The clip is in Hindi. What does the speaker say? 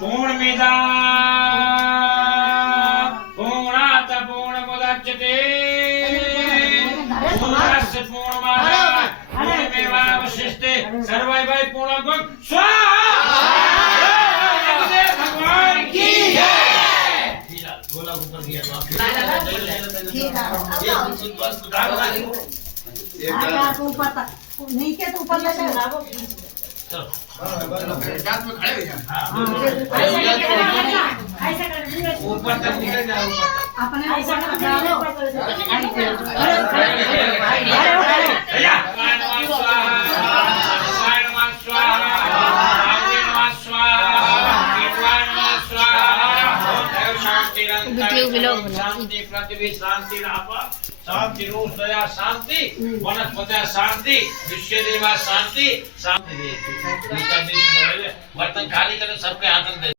पूर्णमेदा पूर्णात् पूर्णमुदच्यते पूर्णस्य पूर्णमादाय पूर्णमेवावशिष्यते सर्वै वै पूर्णं स्वाहा। भगवान की जय। गोला ऊपर दिया नीचे तो ऊपर ले चलो जात में खड़े हो जाओ। ऐसा कर ऊपर तक निकल जाओ। अपने ऐसा कर डालो शांति पृथ्वी शांति शांति रूप दया शांति वनस्पति शांति विश्व देवा शांति शांति वर्तन खाली करें सबके हाथ में